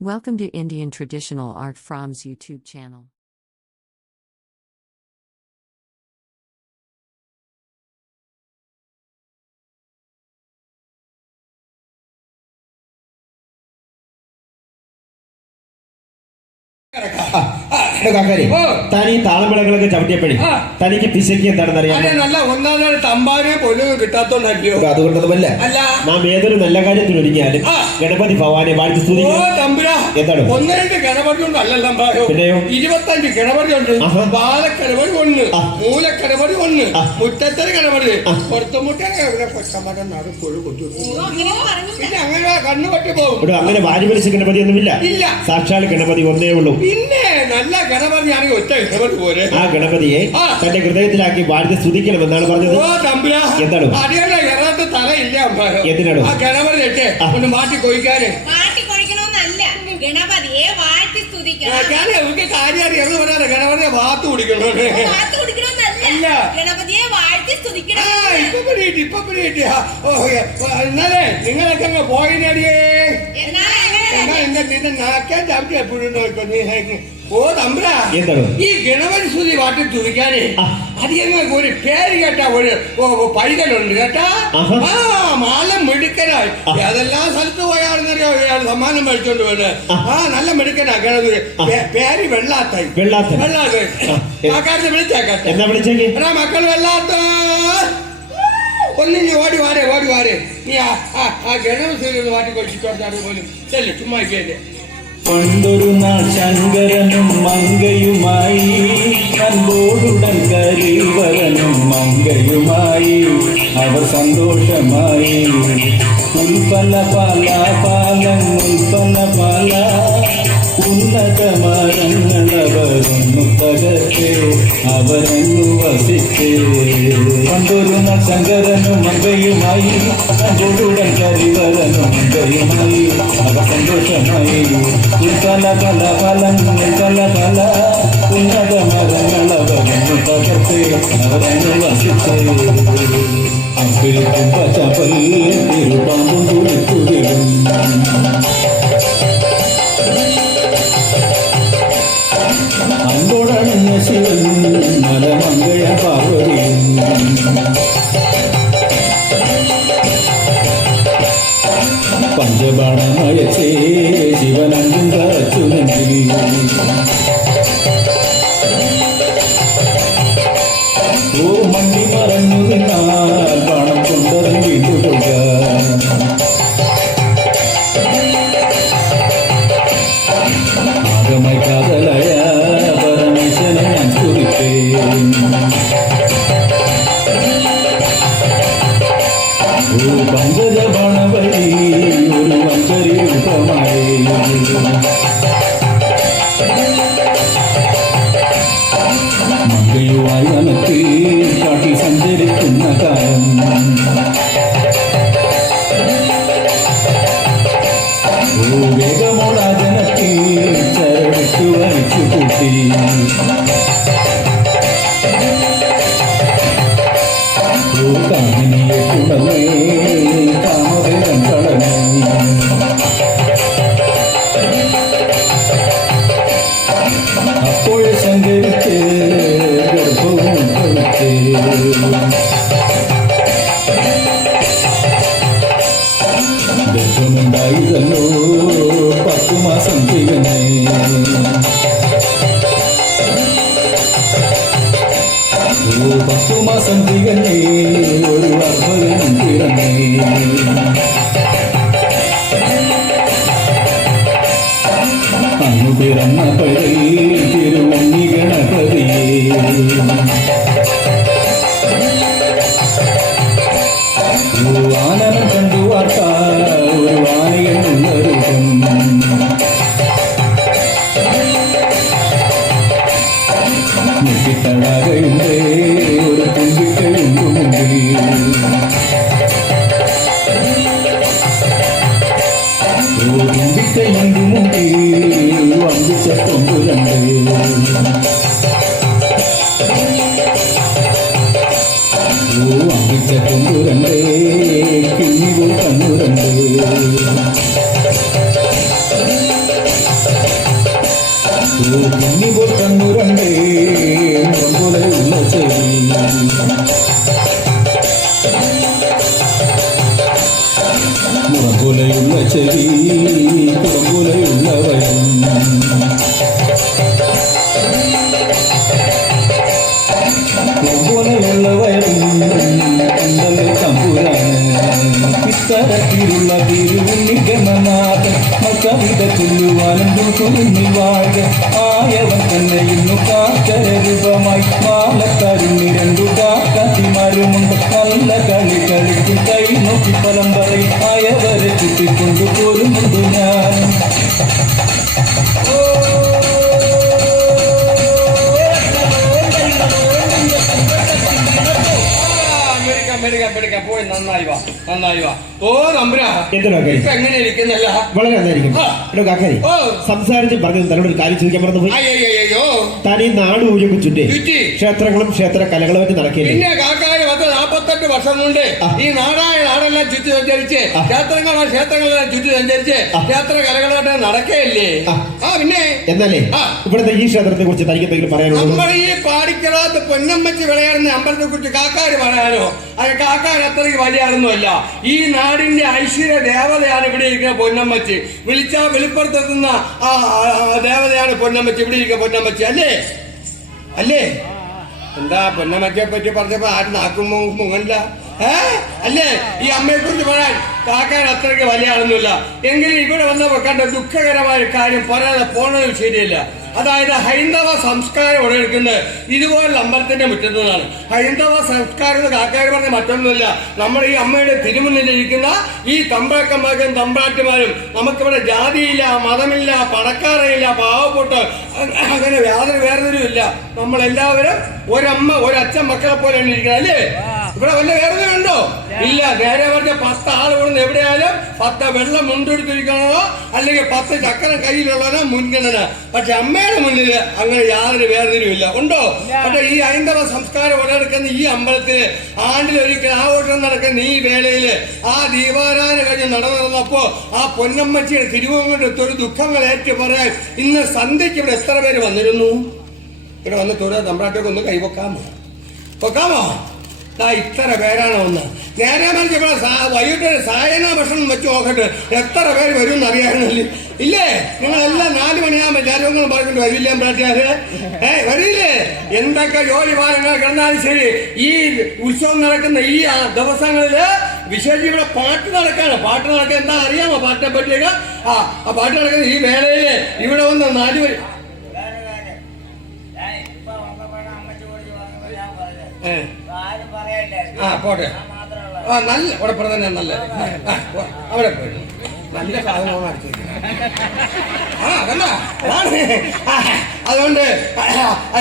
Welcome to Indian Traditional Art From's YouTube channel. താൻ ഈ താളമിളകളൊക്കെ ചവിട്ടിയപ്പോഴേ തനിക്ക് പിശയ്ക്ക് എന്താണെന്ന് അറിയാം. നല്ല ഒന്നാം തമ്പാനെ പോലും കിട്ടാത്തോണ്ടല്ലോ. അതുകൊണ്ടതുമല്ല നാം ഏതൊരു നല്ല കാര്യത്തിന് ഒരുങ്ങിയാലും ഗണപതി ഭഗവാനെ വാഴ്ത്തി സ്തുതിക്കും. എന്താണ് ഒന്ന് രണ്ട് ഗണപതി ഉണ്ട് അല്ലല്ലോ, പിന്നെയോ 25 ഗണപതി ഉണ്ട്. ബാലഗണപതി ഒന്ന്, മൂലഗണപതി ഒന്ന്, മുറ്റത്തര ഗണപതി പിന്നെ അങ്ങനെ കണ്ണു പറ്റി പോകും. അങ്ങനെ വാരി വലിച്ച ഗണപതി ഒന്നുമില്ല, സാക്ഷാൽ ഗണപതി ഒന്നേ ഉള്ളൂ. പിന്നെ നല്ല ഗണപതിയാണെങ്കിൽ ഒറ്റ ഗണപതി പോലെ ആ ഗണപതിയെ തന്റെ ഹൃദയത്തിലാക്കി വാഴ്ത്തി സ്തുതിക്കണമെന്നാണ് പറഞ്ഞത്. എന്താണ് യഥാർത്ഥ തല ഇല്ല, എന്തിനാണ് ആ ഗണപതി ഇട്ടേ ഒന്ന് മാറ്റി കൊയ്ക്കാന് ഗണപതിയെ വാഴ്ത്തി സ്തുതിക്കണം. കാര്യം അറിയാമെന്ന് പറയാറ് ഗണപതിയെ ഭാത്ത് കുടിക്കണോ അല്ല ഗണപതിയെ വാഴ്ത്തി സ്തുതിക്കണം. ഇപ്പൊ എന്നാലേ നിങ്ങളൊക്കെ അങ്ങ് പോയിനടിയേ നിന്റെ നാക്കാൻ ചവിട്ടി എപ്പോഴും ഓ തമ്പ്ര ഈ ഗണപതി സ്തുതി പാട്ടി തുതിക്കാനേ അത് ഞങ്ങൾക്ക് ഒരു പേര് കേട്ടാ ഒരു പൈതലുണ്ട് കേട്ടാ. മാലം മിടുക്കനായി അതെല്ലാ സ്ഥലത്ത് പോയാണെന്നറിയോ ഇയാൾ സമ്മാനം മേടിച്ചോണ്ട് പോയത്. നല്ല മിടുക്കനാ ഗണപതി. പേര് വെള്ളാത്തായി. ആ കാര്യത്തെ വിളിച്ചേക്കട്ടെ. എടാ മക്കൾ വെള്ളാത്ത ഒന്നും ഓടി വാരേ നീ ആ ഗണപതി ഒന്ന് മാറ്റി കൊച്ചിട്ട് പോലും ചെല്ലു ചുമ്മാ കേല്ലേ. പണ്ടൊരു നാൾ ശങ്കരനും മങ്കയുമായി അൻപോടുടൻ കരീവരനും മങ്കയുമായി അവർ സന്തോഷമായി. ഉൽപ്പല പല പാലം ഉൽപ്പല പല ഉന്നത മരങ്ങളവരൊന്നു തകർത്ത് അവരങ്ങു വസിച്ച്. പണ്ടൊരു നാൾ ശങ്കരനും മങ്കയുമായി അൻപോടുടൻ കരീവരനും മങ്കയുമായി അവർ സന്തോഷമായി. ഉൽപ്പല പല ഫലങ്ങൾ പല പല ഉന്നത മരങ്ങളവരൊന്നു തകർത്ത് അവരങ്ങു വസിച്ച്. അപ്പിളിക്കും പച്ചപ്പൽ തിരുപ്പാമ്പും കുളിക്കുതിരും അൻപോടണിഞ്ഞ ശിവൻ മലമങ്കയ പാർവതിയും. പഞ്ചബാണമയച്ചേ ശിവനങ്കും തറച്ചുനെങ്കിൽ ഓ മണ്ടി മറഞ്ഞു നിന്നാൽ ബാണം കൊണ്ടറിഞ്ഞു വീണ്ടുകൊള്ളുക. ആകമായി കാതലായ പരമേശ്വരനെ ഞാൻ സ്തുതിപ്പേ. ഓ പങ്കജ ബാണവഴി ഒരു വഞ്ചരി രൂപമായി. മങ്കയുമായി വനത്തിൽ കാട്ടിൽ സഞ്ചരിക്കുന്ന കാലം ഓ വേഗമോടാ ജനത്തിൽ ചരടിച്ചു വലിച്ചു കൂട്ടി. ഓ കാമിനിയെ കുടമേ കാമവേഗം കളമേ. അപ്പോഴെ സഞ്ചരിച്ച് ഗർഭവും കഴിച്ച്. ഗർഭമുണ്ടായതല്ലോ 10 മാസം തികഞ്ഞേ. ഓ 10 മാസം തികഞ്ഞേ ഒരു അർഭനും പിറന്നേ. അന്നു പിറന്ന പഴയ തിരുവണ്ണി ഗണപതിയേ. ഓ ആനനം കണ്ടു വാർത്ത ഒരു ആനയെന്നുള്ള രൂപം. മുട്ടിത്തടാകയുണ്ട് ഒരു കുമ്പിക്കയുണ്ട് മുമ്പിൽ. ഓ കുമ്പിക്കയുണ്ട് മുമ്പിൽ വമ്പിച്ച കൊമ്പുരണ്ട്. ഓ വമ്പിച്ച കൊമ്പുരണ്ട് കിണ്ണികൾ കണ്ണുരണ്ട്. കുഞ്ഞിപ്പോൾ കണ്ണു രണ്ടേ മുഖം പോലെയുള്ള ചെവി മുഖം പോലെയുള്ള ചെവി കുളം പോലെയുള്ളവരും പോലെയുള്ളവരും എന്തല്ലേ തമ്പുരാന് ഇത്തരത്തിലുള്ള തിരുവുണ്ണിഗണനാഥൻ കവിത ചൊല്ലുവാനും കുഞ്ഞിൽ വാഴ ആയവൻ തന്നെ ഇന്നു കാക്കരൂപമായി മാലത്തരുണ്ണി രണ്ടു കാക്കത്തിമാരുമുണ്ട് നല്ല കളി കളിക്കും കൈ നോക്കി ഫലം പറയും ആയവരെ ചുറ്റിക്കൊണ്ടു പോരുമുണ്ട് ഞാൻ പോയി നന്നായി വാ ഓ നമ്പുരാ ഇപ്പൊ എങ്ങനെ ഇരിക്കുന്നല്ല വളരെ നന്നായിരിക്കും. സംസാരിച്ച് പറഞ്ഞു തന്നോട് ഒരു കാര്യം ചോദിക്കാൻ മറന്നു പോയി. താൻ ഈ നാട് ഊഴൊക്കെ ചുറ്റി ക്ഷേത്രങ്ങളും ക്ഷേത്ര കലകളും വെച്ച് നടക്കില്ല. പിന്നെ കാക്കാര് 48 വർഷം കൊണ്ട് ഈ നാടായ നാടെല്ലാം ചുറ്റി സഞ്ചരിച്ച് ക്ഷേത്രങ്ങളെല്ലാം ചുറ്റി സഞ്ചരിച്ച് ക്ഷേത്ര കലകളായിട്ട് നടക്കയില്ലേ? പിന്നെ എന്നല്ലേ ഇവിടുത്തെ ഈ ക്ഷേത്രത്തെ കുറിച്ച് തനിക്ക് എന്തെങ്കിലും പറയാനുള്ളൂ? നമ്മൾ ഈ പാടിക്കലാത്ത് പൊന്നമ്മച്ച് വിളയാടുന്ന അമ്പലത്തെ കുറിച്ച് കാക്കാര് പറയാനോ? അത് കാക്കാർ അത്രയ്ക്ക് വലിയ ആളൊന്നുമല്ല. ഈ നാടിന്റെ ഐശ്വര്യ ദേവതയാണ് ഇവിടെ ഇരിക്കുന്ന പൊന്നമ്മച്ച്. വിളിച്ചാ വെളിപ്പുറത്തെത്തുന്ന ആ ദേവതയാണ് പൊന്നമ്മച്ച്. ഇവിടെ ഇരിക്കുന്ന പൊന്നമ്മച്ച് അല്ലേ? എന്താ പൊന്നമ്മച്ചയെ പറ്റി പറഞ്ഞപ്പോ ആരും നാക്കും മുങ്ങണ്ട അല്ലേ? ഈ അമ്മയെ കുറിച്ച് പറയാൻ കാക്കാൻ അത്രയ്ക്ക് വലിയ ആളൊന്നുമില്ല. എങ്കിലും ഇവിടെ വന്നപ്പോ കണ്ട ദുഃഖകരമായ കാര്യം പറയാതെ പോണത് ശരിയല്ല. അതായത് ഹൈന്ദവ സംസ്കാരം ഉടലെടുക്കുന്നത് ഇതുപോലുള്ള അമ്പലത്തിന്റെ മുറ്റത്തു നിന്നാണ്. ഹൈന്ദവ സംസ്കാരം കാക്കാർ പറഞ്ഞ മറ്റൊന്നുമില്ല. നമ്മുടെ ഈ അമ്മയുടെ തിരുമുന്നിലിരിക്കുന്ന ഈ തമ്പ്രാക്കന്മാരും തമ്പ്രാട്ടിമാരും നമുക്കിവിടെ ജാതിയില്ല, മതമില്ല, പണക്കാരയില്ല, പാവപ്പെട്ട അങ്ങനെ യാതൊരു വേർതിരിവില്ല. നമ്മളെല്ലാവരും ഒരമ്മ ഒരച്ഛൻ മക്കളെ പോലെയാണ് ഇരിക്കുന്നത് അല്ലേ? ഇവിടെ വല്ല വേർതിരിവുണ്ടോ? ഇല്ല. നേരെ പറഞ്ഞ 10 ആളുകളും എവിടെയായാലും 10 വെള്ളം മുണ്ടെടുത്തിരിക്കണോ അല്ലെങ്കിൽ 10 ചക്കരം കയ്യിലുള്ളവരോ മുൻഗണന. പക്ഷെ അമ്മയുടെ മുന്നിൽ അങ്ങനെ യാതൊരു വേർതിരിവില്ല. ഉണ്ടോ? പക്ഷെ ഈ ഹൈന്ദവ സംസ്കാരം ഉടലെടുക്കുന്ന ഈ അമ്പലത്തില് ആണ്ടിലൊരിക്കൽ ആഘോഷം നടക്കുന്ന ഈ വേളയില് ആ ദീപാരാധന കഴിഞ്ഞ് നടന്നപ്പോ ആ പൊന്നമ്മച്ചിയുടെ തിരുവോങ്ങോട്ട് ഒരു ദുഃഖങ്ങൾ ഏറ്റു പറയാൻ ഇന്ന് സന്ധ്യയ്ക്ക് ഇവിടെ എത്ര പേര് വന്നിരുന്നു? ഇവിടെ വന്ന് തൊഴിൽ തമ്പ്രാട്ടൊക്കെ ഒന്ന് കൈവെക്കാമോ? ഇത്ര പേരാണ് ഒന്ന്. നേരെ മറിച്ച് ഇവിടെ വൈകിട്ട് സായന ഭക്ഷണം വെച്ച് നോക്കട്ടെ എത്ര പേര് വരും എന്നറിയാറില്ല ഇല്ലേ? നിങ്ങളെല്ലാം 4 മണിയാകുമ്പോൾ ജാരകങ്ങളും പറഞ്ഞിട്ട് വരില്ലേ പ്രാട്ടിയാര്? വരില്ലേ? എന്തൊക്കെ ജോലി ഭാരങ്ങൾ കിടന്നാലും ശരി ഈ ഉത്സവം നടക്കുന്ന ഈ ദിവസങ്ങളില് വിശേഷിച്ച് ഇവിടെ പാട്ട് നടക്കാണ്. പാട്ട് നടക്കാൻ എന്താ അറിയാമോ? പാട്ടിനെ പറ്റിയൊക്കെ ആ പാട്ട് നടക്കുന്ന ഈ വേളയില് ഇവിടെ വന്ന് 4 മണി പോട്ടെ. നല്ല ഉടപ്പുറം തന്നെ നല്ല അവിടെ പോയി നല്ല സാധനമാണ് അടിച്ചിരിക്കുന്നത്. അതുകൊണ്ട്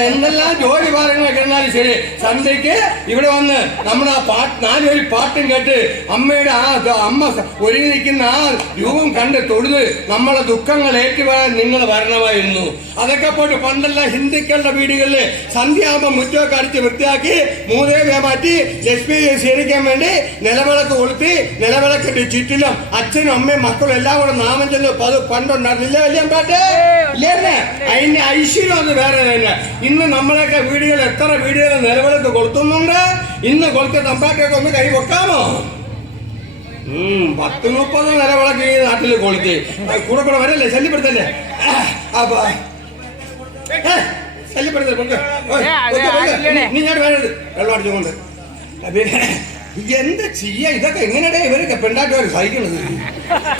എന്തെല്ലാം ജോലി ഭാരങ്ങളൊക്കെ ഇരുന്നാലും ശരി സന്ധ്യക്ക് ഇവിടെ വന്ന് നമ്മുടെ ആ 4 വരി പാട്ടും കേട്ട് അമ്മയുടെ അമ്മ ഒരുങ്ങി നിൽക്കുന്ന ആ രൂപം കണ്ട് തൊഴുത് നമ്മളെ ദുഃഖങ്ങൾ ഏറ്റുപറയാൻ നിങ്ങൾ വരണമായിരുന്നു. അതൊക്കെ പോയിട്ട് പണ്ടെല്ലാം ഹിന്ദുക്കളുടെ വീടുകളിൽ സന്ധ്യയാകുമ്പോൾ മുറ്റമൊക്കെ അടിച്ച് വൃത്തിയാക്കി മൂദേവിയെ മാറ്റി ലക്ഷ്മി ശേരിക്കാൻ വേണ്ടി നിലവിളക്ക് കൊളുത്തി നിലവിളക്കിന്റെ ചുറ്റിലും അച്ഛനും അമ്മയും മക്കളും എല്ലാം കൂടെ നാമം ചെന്ന് പണ്ടുണ്ടായിരുന്നില്ല വലിയ പാട്ട് ഇല്ലേ? അതിന്റെ ഐശ്വര്യം അത് വേറെ തന്നെ. ഇന്ന് നമ്മളൊക്കെ വീടുകൾ എത്ര വീടുകൾ നിലവിളക്ക് കൊളുത്തുന്നുണ്ട്. ഇന്ന് കൊളുത്ത തമ്പാട്ടൊക്കെ ഒന്ന് കൈ വെക്കാമോ? 10-30 നിലവിളക്ക് ഈ നാട്ടിൽ കൊളുത്തി കൂടെ വരല്ലേ? ശല്യപ്പെടുത്തല്ലേ? ശല്യപ്പെടുത്തല്ലേ? നീ ഞാൻ വേണ്ടത് വെള്ളം അടിച്ചുകൊണ്ട് എന്താ ചെയ്യാ? ഇതൊക്കെ എങ്ങനെയാ ഇവരൊക്കെ പെണ്ണാട്ടുകാർ സഹിക്കുന്നത്?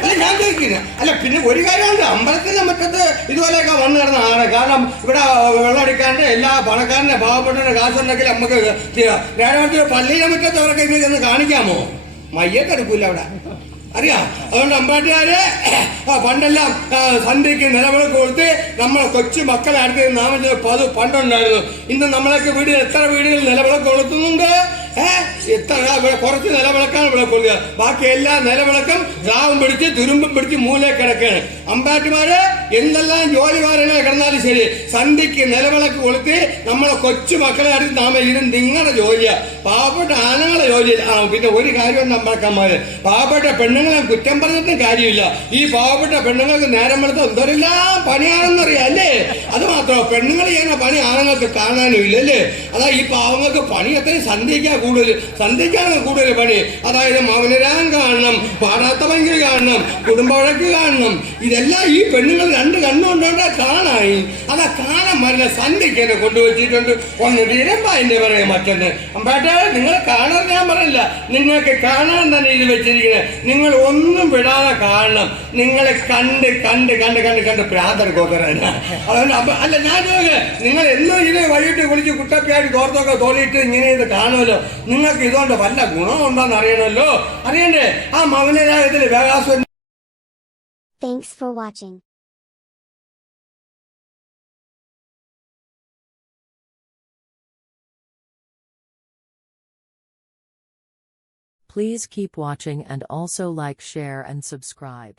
അല്ല ഞാൻ ചോദിക്കുന്നത്. അല്ല പിന്നെ ഒരു കാര്യമുണ്ട്, അമ്പലത്തിന്റെ മുറ്റത്ത് ഇതുപോലെയൊക്കെ വന്നു കിടന്ന ആണ്. കാരണം ഇവിടെ വെള്ളമടിക്കാണ്ട് എല്ലാ പണക്കാരന്റെ പാവപ്പെട്ട കാശുണ്ടെങ്കിൽ നമുക്ക് നേരെ പള്ളിയിലെ മുറ്റത്ത് അവരൊക്കെ ഇത് ചെന്ന് കാണിക്കാമോ? മയ്യത്തെടുക്കൂല അവിടെ അറിയാം. അതുകൊണ്ട് അമ്പാട്ടുകാര് പണ്ടെല്ലാം സന്ധ്യക്ക് നിലവിളക്ക് കൊടുത്ത് നമ്മളെ കൊച്ചു മക്കളെ അടുത്ത് നാമം പണ്ടുണ്ടായിരുന്നു. ഇന്ന് നമ്മളൊക്കെ വീടുകൾ എത്ര വീടുകൾ നിലവിളക്ക് കൊളുത്തുന്നുണ്ട്? കുറച്ച് നിലവിളക്കാണ് ഇവിടെ കൊള്ളുക. ബാക്കി എല്ലാ നിലവിളക്കും ഗ്രാവം പിടിച്ച് തുരുമ്പും പിടിച്ച് മൂലേ കിടക്കാണ്. അമ്പാട്ടിമാര് എന്തെല്ലാം ജോലി ഭാരങ്ങൾ കിടന്നാലും ശരി സന്ധ്യക്ക് നിലവിളക്ക് കൊളുത്തി നമ്മളെ കൊച്ചു മക്കളെ അടുത്ത് നാമ ഇത് നിങ്ങളുടെ ജോലിയാ. പാവപ്പെട്ട ആണുങ്ങളെ ജോലിയില്ല. പിന്നെ ഒരു കാര്യമുണ്ട് അമ്പാക്കന്മാര്, പാവപ്പെട്ട പെണ്ണുങ്ങളെ കുറ്റം പറഞ്ഞിട്ടും കാര്യമില്ല. ഈ പാവപ്പെട്ട പെണ്ണുങ്ങൾക്ക് നേരം വെളുത്ത എന്തെല്ലാം പണിയാണെന്നറിയാം അല്ലേ? അത് മാത്രമോ പെണ്ണുങ്ങൾ ചെയ്യുന്ന പണി ആണുങ്ങൾക്ക് കാണാനും ഇല്ലല്ലേ. അതാ ഈ പാവങ്ങൾക്ക് പണി അത്രയും സന്ധ്യക്കാണ് കൂടുതൽ പണി. അതായത് മൗനരാൻ കാണണം, പാടാത്ത ഭയങ്കര കാണണം, കുടുംബ വഴക്ക് കാണണം. ഇതെല്ലാം ഈ പെണ്ണുങ്ങൾ 2 കണ്ണുകൊണ്ടോണ്ടാ കാണായി. അതാ കാണാൻ മരുന്ന സന്ധ്യക്ക് എന്നെ കൊണ്ടുവച്ചിട്ടുണ്ട്. ഒന്ന് തീരമ്പ എന്റെ പറയാം മറ്റൊന്ന് അമ്പാട്ടെ നിങ്ങൾ കാണാൻ ഞാൻ പറയില്ല, നിങ്ങൾക്ക് കാണാൻ തന്നെ ഇത് വെച്ചിരിക്കുന്നത്. നിങ്ങൾ ഒന്നും വിടാതെ കാണണം. നിങ്ങളെ കണ്ട് കണ്ട് കണ്ട് കണ്ട് കണ്ട് പ്രാതർ കോതറാണ്. അതുകൊണ്ട് അല്ല ഞാൻ നിങ്ങൾ എന്നും ഇത് വൈകിട്ട് കുളിച്ച് കുട്ടപ്പിയായിട്ട് തോർത്തൊക്കെ തോന്നിയിട്ട് ഇങ്ങനെ ഇത് കാണുമല്ലോ. നിങ്ങൾക്ക് ഇതുകൊണ്ട് വല്ല ഗുണമുണ്ടോന്ന് അറിയണമല്ലോ. അറിയണ്ടേ? ആ മൗനരാഗത്തില് വേഗാസുരൻ. Thanks for watching. Please keep watching and also like, share and subscribe.